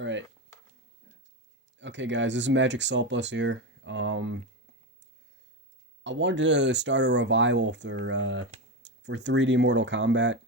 Alright. Okay, guys, this is Magic Surplus here. I wanted to start a revival for 3D Mortal Kombat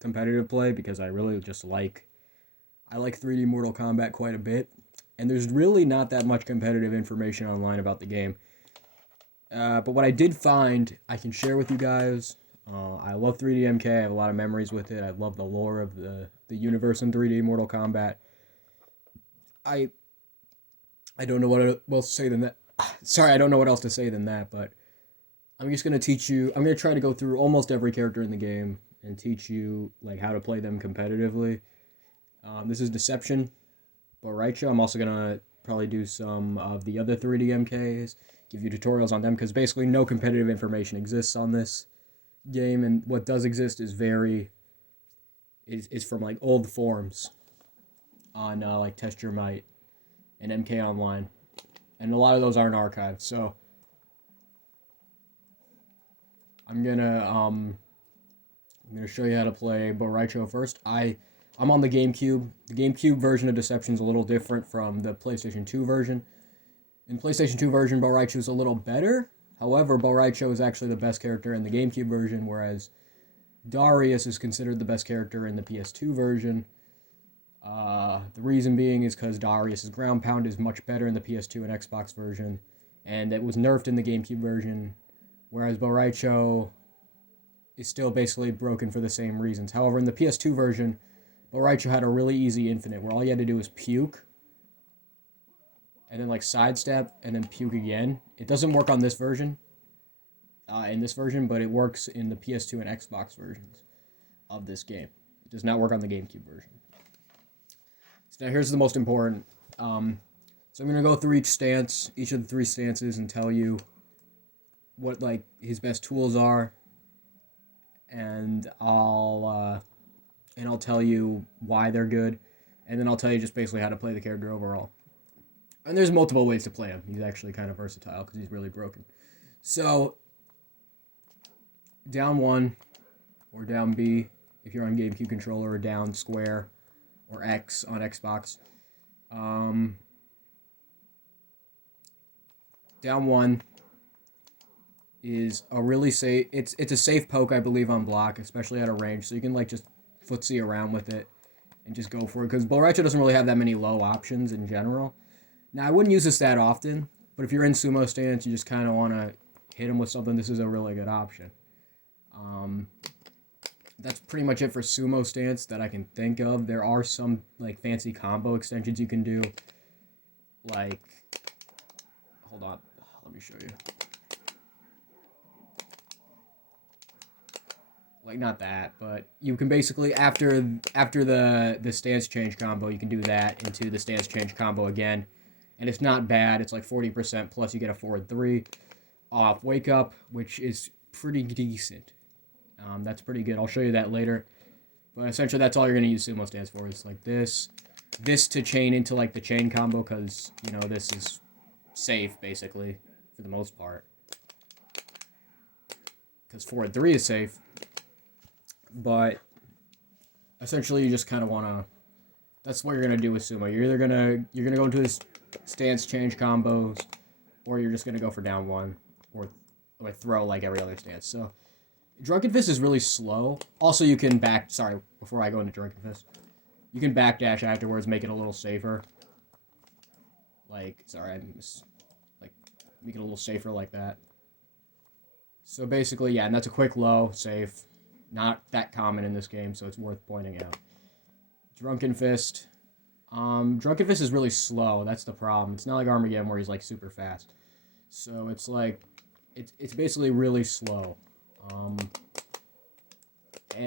competitive play because I really just I like 3D Mortal Kombat quite a bit, and there's really not that much competitive information online about the game. But what I did find, I can share with you guys. I love 3D MK. I have a lot of memories with it. I love the lore of the universe in 3D Mortal Kombat. I I don't know what else to say than that. Sorry, I don't know what else to say than that. But I'm just gonna teach you. I'm gonna try to go through almost every character in the game and teach you like how to play them competitively. This is Deception, Bo Rai Cho. I'm also gonna probably do some of the other 3D MKs, give you tutorials on them because basically no competitive information exists on this game, and what does exist is is from like old forums on like Test Your Might and MK Online, and a lot of those aren't archived. So I'm gonna um I'm gonna show you how to play Bo Rai Cho first. I'm on the GameCube. The GameCube version of Deception's a little different from the PlayStation 2 version. In PlayStation 2 version, Bo Rai Cho is a little better. However, Bo Rai Cho is actually the best character in the GameCube version, whereas Darius is considered the best character in the PS2 version. The reason being is because Darius' ground pound is much better in the PS2 and Xbox version, and it was nerfed in the GameCube version, whereas Bo Rai Cho is still basically broken for the same reasons. However, in the PS2 version, Bo Rai Cho had a really easy infinite where all you had to do was puke, and then like sidestep, and then puke again. It doesn't work on this version, but it works in the PS2 and Xbox versions of this game. It does not work on the GameCube version. So now here's the most important. So I'm gonna go through each of the three stances, and tell you what like his best tools are, and I'll tell you why they're good, and then I'll tell you just basically how to play the character overall. And there's multiple ways to play him. He's actually kind of versatile because he's really broken. So down one or down B if you're on GameCube controller, or down square or X on Xbox. Down one is a really safe. It's a safe poke, I believe, on block, especially at a range. So you can like just footsie around with it and just go for it because Bo Rai Cho doesn't really have that many low options in general. Now I wouldn't use this that often, but if you're in sumo stance, you just kind of want to hit him with something. This is a really good option. That's pretty much it for sumo stance that I can think of. There are some like fancy combo extensions you can do. Like, hold on, let me show you. Like not that, but you can basically after the stance change combo, you can do that into the stance change combo again, and it's not bad. It's like 40% plus you get a forward 3 off wake up, which is pretty decent. That's pretty good. I'll show you that later. But essentially, that's all you're going to use sumo stance for. Is like this to chain into like the chain combo, because you know this is safe basically for the most part. Because forward 3 is safe, but essentially you just kind of want to. That's what you're gonna do with sumo. You're gonna go into this stance change combos, or you're just gonna go for down one, or throw like every other stance. So Drunken Fist is really slow. Also, you can sorry, before I go into Drunken Fist, you can backdash afterwards, make it a little safer. Like, sorry, like, make it a little safer like that. So basically, yeah, and that's a quick low, safe. Not that common in this game, so it's worth pointing out. Drunken Fist. Drunken Fist is really slow. That's the problem. It's not like Armageddon where he's like super fast. So it's like, it's basically really slow.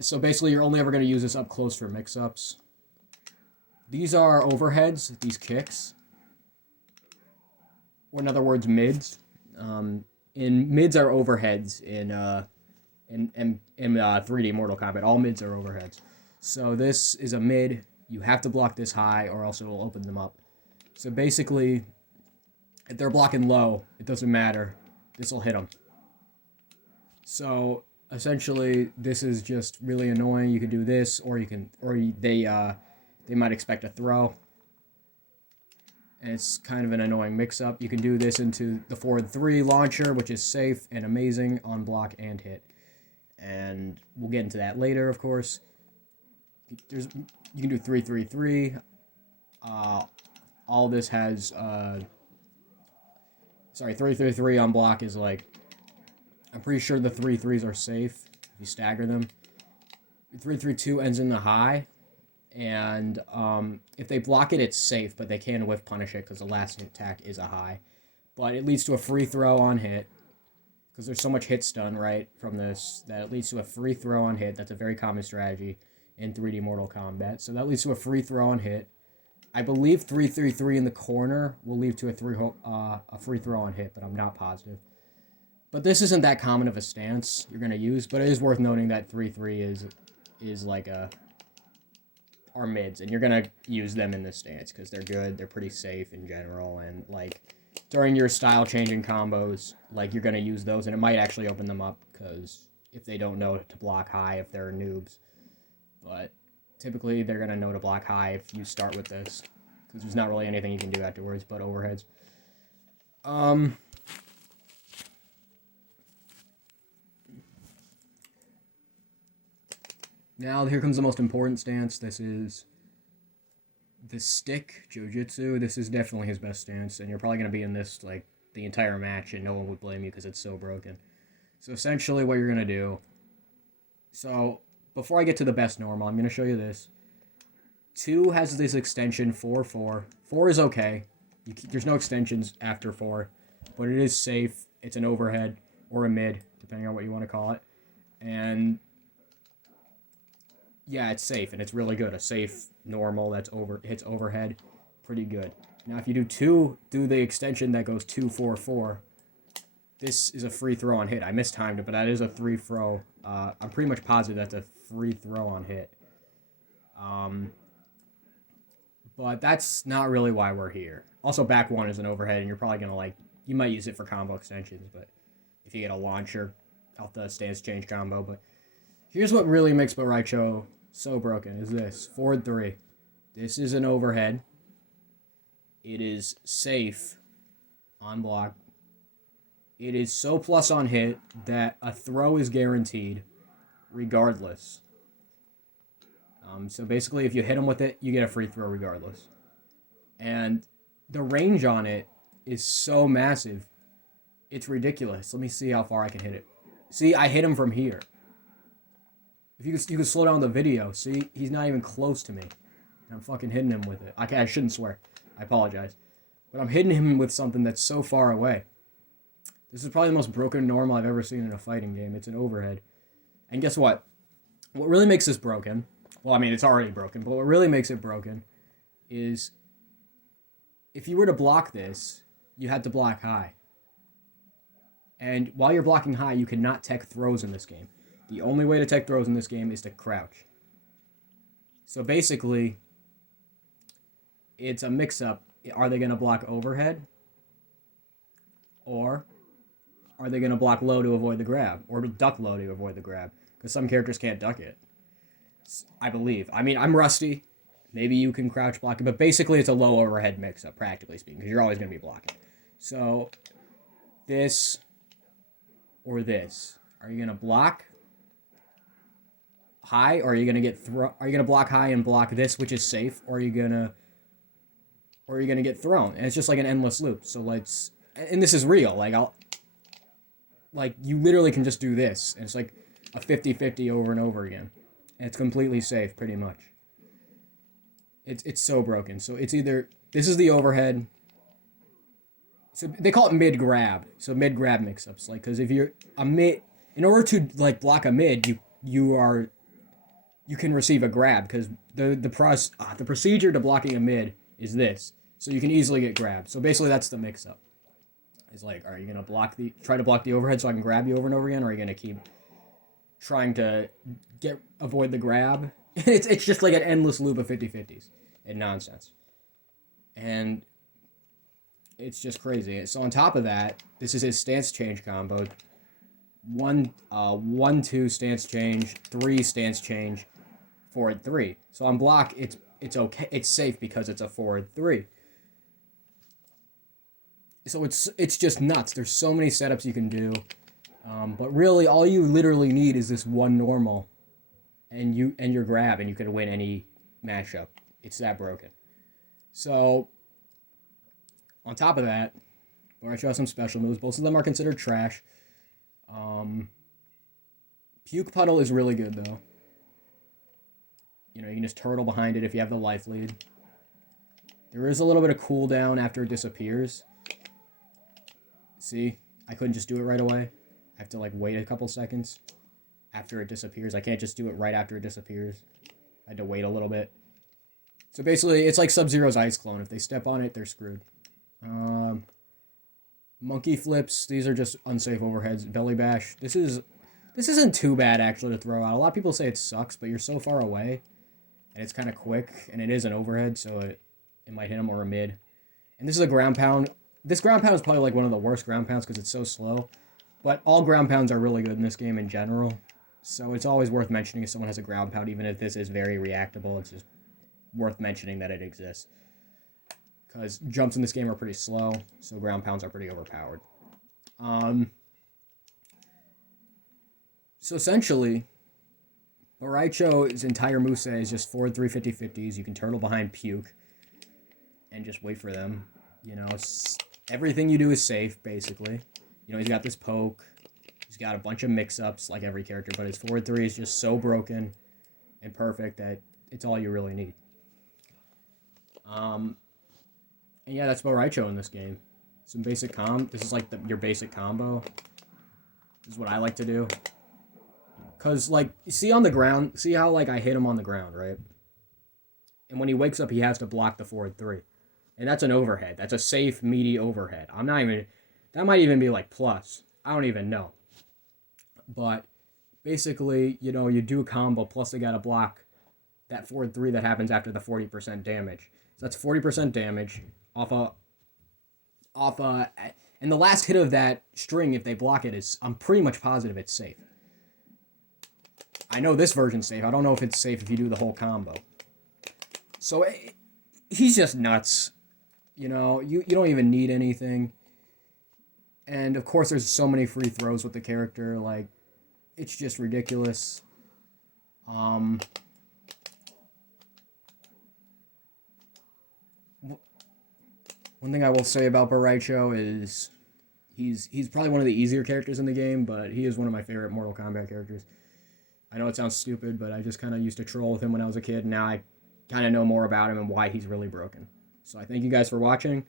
So basically, you're only ever going to use this up close for mix-ups. These are overheads, these kicks. Or in other words, mids. Mids are overheads in 3D Mortal Kombat. All mids are overheads. So this is a mid. You have to block this high or else it will open them up. So basically, if they're blocking low, it doesn't matter. This will hit them. So essentially, this is just really annoying. You can do this, or they might expect a throw. and it's kind of an annoying mix-up. You can do this into the forward 3 launcher, which is safe and amazing on block and hit. And we'll get into that later, of course. You can do 3-3-3. All this has... 3-3-3 on block is like... I'm pretty sure the 3-3s are safe if you stagger them. 3-3-2 ends in the high. And if they block it, it's safe, but they can whiff punish it because the last attack is a high. But it leads to a free throw on hit. Because there's so much hit stun, right, from this, that it leads to a free throw on hit. That's a very common strategy in 3D Mortal Kombat. So that leads to a free throw on hit. I believe 3-3-3 in the corner will lead to a free throw on hit, but I'm not positive. But this isn't that common of a stance you're going to use, but it is worth noting that 3-3 is like are mids, and you're going to use them in this stance because they're good, they're pretty safe in general, and like during your style changing combos, like you're going to use those, and it might actually open them up because if they don't know to block high if they're noobs. But typically they're going to know to block high if you start with this, because there's not really anything you can do afterwards but overheads. Now, here comes the most important stance. This is the stick Jiu-Jitsu. This is definitely his best stance, and you're probably going to be in this, like, the entire match, and no one would blame you because it's so broken. So, essentially, what you're going to do... So, before I get to the best normal, I'm going to show you this. 2 has this extension 4-4. 4 is okay. There's no extensions after 4, but it is safe. It's an overhead or a mid, depending on what you want to call it. And... yeah, it's safe, and it's really good. A safe normal that's hits overhead, pretty good. Now, if you do the extension that goes 2-4-4, this is a free throw on hit. I mistimed it, but that is a free throw. I'm pretty much positive that's a free throw on hit. But that's not really why we're here. Also, back 1 is an overhead, and you're probably going to, you might use it for combo extensions, but if you get a launcher off the stance change combo, but here's what really makes Bo Rai Cho so broken, is this. Forward 3. This is an overhead. It is safe on block. It is so plus on hit that a throw is guaranteed regardless. So basically, if you hit him with it, you get a free throw regardless. And the range on it is so massive, it's ridiculous. Let me see how far I can hit it. See, I hit him from here. If you could slow down the video, see, he's not even close to me. I'm fucking hitting him with it. I shouldn't swear. I apologize. But I'm hitting him with something that's so far away. This is probably the most broken normal I've ever seen in a fighting game. It's an overhead. And guess what? What really makes this broken, well, I mean, it's already broken, but what really makes it broken is if you were to block this, you had to block high. And while you're blocking high, you cannot tech throws in this game. The only way to tech throws in this game is to crouch. So basically, it's a mix-up. Are they going to block overhead? Or are they going to block low to avoid the grab? Or duck low to avoid the grab? Because some characters can't duck it. I believe. I mean, I'm rusty. Maybe you can crouch block it. But basically, it's a low overhead mix-up, practically speaking. Because you're always going to be blocking. So, this or this. Are you going to block high, or are you gonna are you gonna block high and block this, which is safe, or are you gonna get thrown? And it's just like an endless loop. So and this is real. You literally can just do this, and it's like a 50-50 over and over again, and it's completely safe, pretty much. It's so broken. So it's either this is the overhead. So they call it mid grab. So mid grab mix-ups, because if you're a mid, in order to block a mid, you can receive a grab, because the procedure to blocking a mid is this. So you can easily get grabbed. So basically that's the mix-up. It's are you going to try to block the overhead so I can grab you over and over again, or are you going to keep trying to avoid the grab? It's just like an endless loop of 50-50s and nonsense. And it's just crazy. So on top of that, this is his stance change combo. 1-2 stance change, 3 stance change, forward 3. So on block, it's okay. It's safe because it's a forward 3. So it's just nuts. There's so many setups you can do. But really, all you literally need is this one normal, and your grab, and you can win any matchup. It's that broken. So, on top of that, Bo Rai Cho has some special moves. Both of them are considered trash. Puke Puddle is really good though. You know, you can just turtle behind it if you have the life lead. There is a little bit of cooldown after it disappears. See? I couldn't just do it right away. I have to, like, wait a couple seconds after it disappears. I can't just do it right after it disappears. I had to wait a little bit. So basically, it's like Sub-Zero's Ice Clone. If they step on it, they're screwed. Monkey flips. These are just unsafe overheads. Belly bash. This isn't too bad, actually, to throw out. A lot of people say it sucks, but you're so far away. And it's kind of quick. And it is an overhead, so it might hit him, or a mid. And this is a ground pound. This ground pound is probably like one of the worst ground pounds because it's so slow. But all ground pounds are really good in this game in general. So it's always worth mentioning if someone has a ground pound, even if this is very reactable. It's just worth mentioning that it exists. Because jumps in this game are pretty slow, so ground pounds are pretty overpowered. So essentially, Bo Rai Cho's entire moveset is just forward 3 50-50s. You can turtle behind Puke and just wait for them. You know, everything you do is safe, basically. You know, he's got this poke. He's got a bunch of mix-ups, like every character, but his forward 3 is just so broken and perfect that it's all you really need. And yeah, that's Bo Rai Cho in this game. Some basic This is like your basic combo. This is what I like to do. Because, like, you see on the ground, see how, like, I hit him on the ground, right? And when he wakes up, he has to block the forward 3. And that's an overhead. That's a safe, meaty overhead. That might even be, like, plus. I don't even know. But, basically, you know, you do a combo, plus they gotta block that forward 3 that happens after the 40% damage. So that's 40% damage and the last hit of that string, if they block it, I'm pretty much positive it's safe. I know this version's safe. I don't know if it's safe if you do the whole combo. So, he's just nuts. You know, you don't even need anything. And, of course, there's so many free throws with the character. Like, it's just ridiculous. One thing I will say about Bo Rai Cho is he's probably one of the easier characters in the game, but he is one of my favorite Mortal Kombat characters. I know it sounds stupid, but I just kind of used to troll with him when I was a kid. Now I kind of know more about him and why he's really broken. So I thank you guys for watching.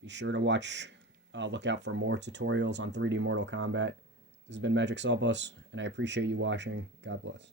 Be sure to look out for more tutorials on 3D Mortal Kombat. This has been Magic Cellbus, and I appreciate you watching. God bless.